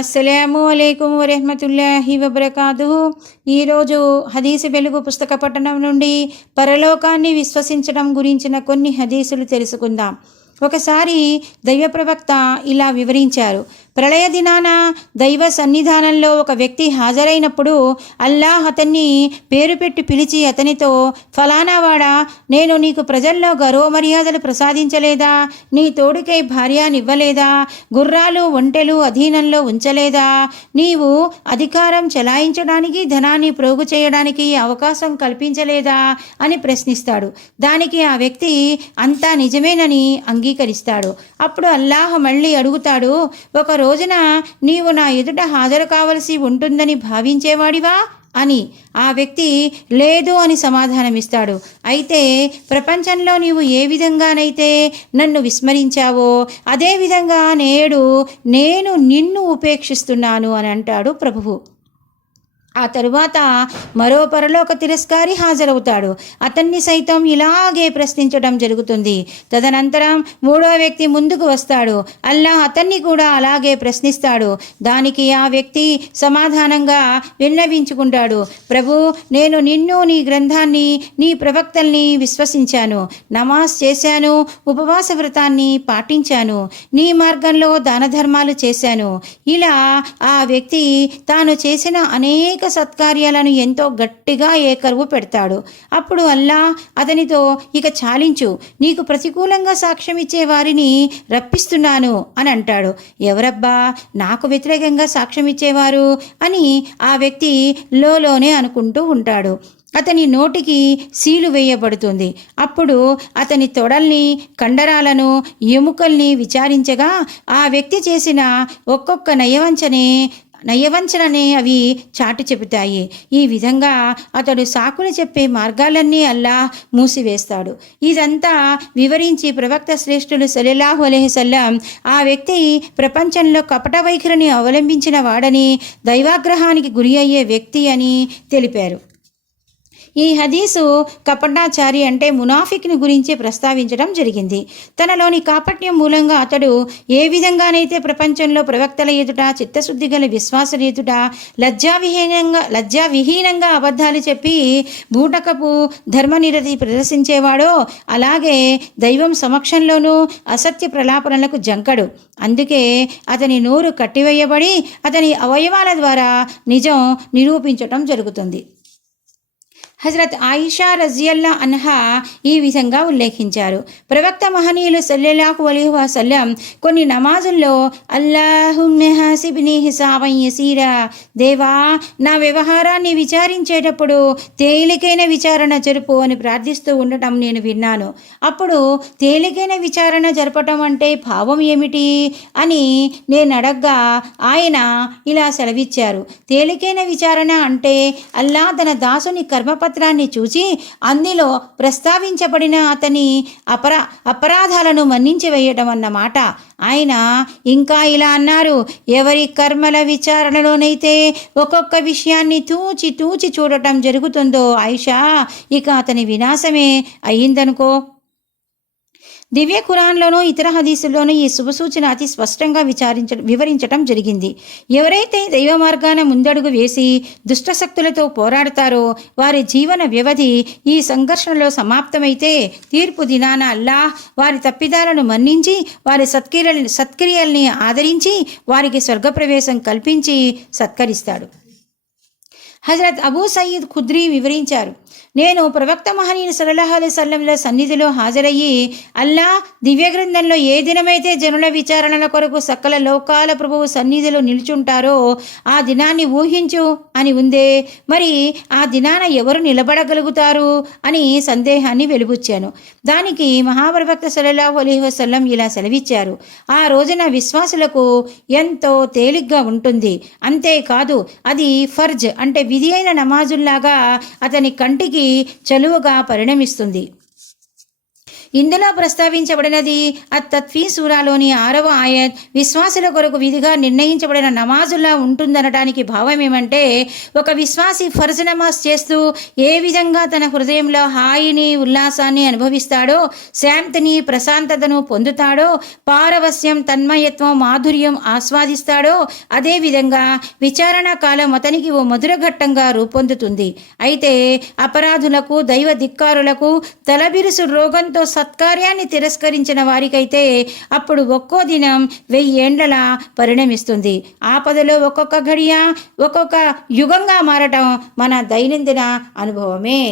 అస్సలాము అలైకుం వరహ్మతుల్లాహి వబరకాతుహు. ఈరోజు హదీసు వెలుగు పుస్తక పఠనం నుండి పరలోకాన్ని విశ్వసించడం గురించిన కొన్ని హదీసులు తెలుసుకుందాం. ఒకసారి దైవ ప్రవక్త ఇలా వివరించారు. ప్రళయ దినాన దైవ సన్నిధానంలో ఒక వ్యక్తి హాజరైనప్పుడు అల్లాహ్ అతన్ని పేరు పెట్టి పిలిచి అతనితో, ఫలానావాడా, నేను నీకు ప్రజల్లో గౌరవ మర్యాదలు ప్రసాదించలేదా? నీ తోడుకై భార్యనివ్వలేదా? గుర్రాలు ఒంటెలు అధీనంలో ఉంచలేదా? నీవు అధికారం చెలాయించడానికి, ధనాన్ని ప్రోగు చేయడానికి అవకాశం కల్పించలేదా అని ప్రశ్నిస్తాడు. దానికి ఆ వ్యక్తి అంతా నిజమేనని అంగీకరిస్తాడు. అప్పుడు అల్లాహ్ మళ్ళీ అడుగుతాడు, ఒక రోజున నీవు నా ఎదుట హాజరు కావలసి ఉంటుందని భావించేవాడివా అని. ఆ వ్యక్తి లేదు అని సమాధానమిస్తాడు. అయితే ప్రపంచంలో నీవు ఏ విధంగానైతే నన్ను విస్మరించావో అదేవిధంగా నేను నిన్ను ఉపేక్షిస్తున్నాను అని అంటాడు ప్రభువు. ఆ తరువాత మరో పరలోక తిరస్కారి హాజరవుతాడు. అతన్ని సైతం ఇలాగే ప్రశ్నించడం జరుగుతుంది. తదనంతరం మూడో వ్యక్తి ముందుకు వస్తాడు. అల్లాహ్ అతన్ని కూడా అలాగే ప్రశ్నిస్తాడు. దానికి ఆ వ్యక్తి సమాధానంగా విన్నవించుకుంటాడు, ప్రభు, నేను నిన్ను, నీ గ్రంథాన్ని, నీ ప్రవక్తల్ని విశ్వసించాను, నమాజ్ చేశాను, ఉపవాస వ్రతాన్ని పాటించాను, నీ మార్గంలో దాన ధర్మాలు చేశాను. ఇలా ఆ వ్యక్తి తాను చేసిన అనేక సత్కార్యాలను ఎంతో గట్టిగా ఏకరువు పెడతాడు. అప్పుడు అల్లాహ్ అతనితో, ఇక చాలించు, నీకు ప్రతికూలంగా సాక్ష్యం ఇచ్చే వారిని రప్పిస్తున్నాను అని అంటాడు. ఎవరబ్బా నాకు వ్యతిరేకంగా సాక్ష్యం ఇచ్చేవారు అని ఆ వ్యక్తి లోలోనే అనుకుంటూ ఉంటాడు. అతని నోటికి సీలు వేయబడుతుంది. అప్పుడు అతని తొడల్ని, కండరాలను, ఎముకల్ని విచారించగా ఆ వ్యక్తి చేసిన ఒక్కొక్క నయవంచననే అవి చాటి చెబుతాయి. ఈ విధంగా అతడు సాకులు చెప్పే మార్గాలన్నీ అల్లాహ్ మూసివేస్తాడు. ఇదంతా వివరించి ప్రవక్త శ్రేష్ఠులు సల్లల్లాహు అలైహి వసల్లం ఆ వ్యక్తి ప్రపంచంలో కపట వైఖరిని అవలంబించిన వాడని, దైవాగ్రహానికి గురి అయ్యే వ్యక్తి అని తెలిపారు. ఈ హదీసు కపటాచారి అంటే మునాఫిక్ని గురించి ప్రస్తావించడం జరిగింది. తనలోని కాపట్యం మూలంగా అతడు ఏ విధంగానైతే ప్రపంచంలో ప్రవక్తల ఎదుట, చిత్తశుద్ధి గల విశ్వాసుల ఎదుట లజ్జావిహీనంగా అబద్ధాలు చెప్పి బూటకపు ధర్మనిరతి ప్రదర్శించేవాడో, అలాగే దైవం సమక్షంలోనూ అసత్య ప్రలాపనలకు జంకడు. అందుకే అతని నోరు కట్టివేయబడి అతని అవయవాల ద్వారా నిజం నిరూపించటం జరుగుతుంది. హజరత్ ఆయిషా రజియల్లా అన్హా ఈ విధంగా ఉల్లేఖించారు. ప్రవక్త మహనీయులు సల్లల్లాహు అలైహి వసల్లం కొన్ని నమాజుల్లో అల్లాహుమ్మ హాసిబ్ని హిసాబన్ యసీరా, దేవా నా వ్యవహారాన్ని విచారించేటప్పుడు తేలికైన విచారణ జరుపు అని ప్రార్థిస్తూ ఉండటం నేను విన్నాను. అప్పుడు తేలికైన విచారణ జరపటం అంటే భావం ఏమిటి అని నేను అడగ్గా ఆయన ఇలా సెలవిచ్చారు. తేలికైన విచారణ అంటే అల్లాహ్ తన దాసుని కర్మపత్రాన్ని చూసి అందులో ప్రస్తావించబడిన అతని అపరాధాలను మన్నించి వేయటం అన్నమాట. ఆయన ఇంకా ఇలా అన్నారు, ఎవరి కర్మల విచారణలోనైతే ఒక్కొక్క విషయాన్ని తూచి చూడటం జరుగుతుందో ఆయిషా, ఇక అతని వినాశమే అయ్యిందనుకో. దివ్య ఖురాన్లోనూ ఇతర హదీసుల్లోనూ ఈ శుభసూచన అతి స్పష్టంగా వివరించటం జరిగింది. ఎవరైతే దైవ మార్గాన ముందడుగు వేసి దుష్టశక్తులతో పోరాడతారో వారి జీవన వ్యవధి ఈ సంఘర్షణలో సమాప్తమైతే తీర్పు దినాన అల్లాహ్ వారి తప్పిదాలను మన్నించి వారి సత్క్రియల్ని ఆదరించి వారికి స్వర్గప్రవేశం కల్పించి సత్కరిస్తాడు. హజరత్ అబూ సయీద్ ఖుద్రీ వివరించారు, నేను ప్రవక్త మహనీయులు సల్లల్లాహు అలైహి వసల్లంల సన్నిధిలో హాజరయ్యి, అల్లాహ్ దివ్య గ్రంథంలో ఏ దినమైతే జనుల విచారణల కొరకు సకల లోకాల ప్రభువు సన్నిధిలో నిల్చుంటారో ఆ దినాన్ని ఊహించు అని ఉందే, మరి ఆ దినాన ఎవరు నిలబడగలుగుతారు అని సందేహాన్ని వెలుబుచ్చాను. దానికి మహాప్రవక్త సల్లల్లాహు అలైహి వసల్లం ఇలా సెలవిచ్చారు, ఆ రోజున విశ్వాసులకు ఎంతో తేలిగ్గా ఉంటుంది. అంతేకాదు అది ఫర్జ్ అంటే విధి అయిన నమాజుల్లాగా అతని కంటికి చలువగా పరిణమిస్తుంది. ఇందులో ప్రస్తావించబడినది అత్తత్ఫీ సూరాలోని 6వ ఆయత్ విశ్వాసుల కొరకు విధిగా నిర్ణయించబడిన నమాజులా ఉంటుందనడానికి భావం ఏమంటే, ఒక విశ్వాసి ఫర్జ్ నమాజ్ చేస్తూ ఏ విధంగా తన హృదయంలో హాయిని ఉల్లాసాన్ని అనుభవిస్తాడో, శాంతిని ప్రశాంతతను పొందుతాడో, పారవస్యం తన్మయత్వం మాధుర్యం ఆస్వాదిస్తాడో, అదేవిధంగా విచారణ కాలం అతనికి ఓ మధుర ఘట్టంగా రూపొందుతుంది. అయితే అపరాధులకు దైవ ధిక్కారులకు తలబిరుసు రోగంతో సత్కార్యాన్ని తిరస్కరించిన వారికైతే అప్పుడు ఒక్కో దినం 1000 ఏండ్లలా పరిణమిస్తుంది. ఆపదలో ఒక్కొక్క ఘడియ ఒక్కొక్క యుగంగా మారటం మన దైనందిన అనుభవమే.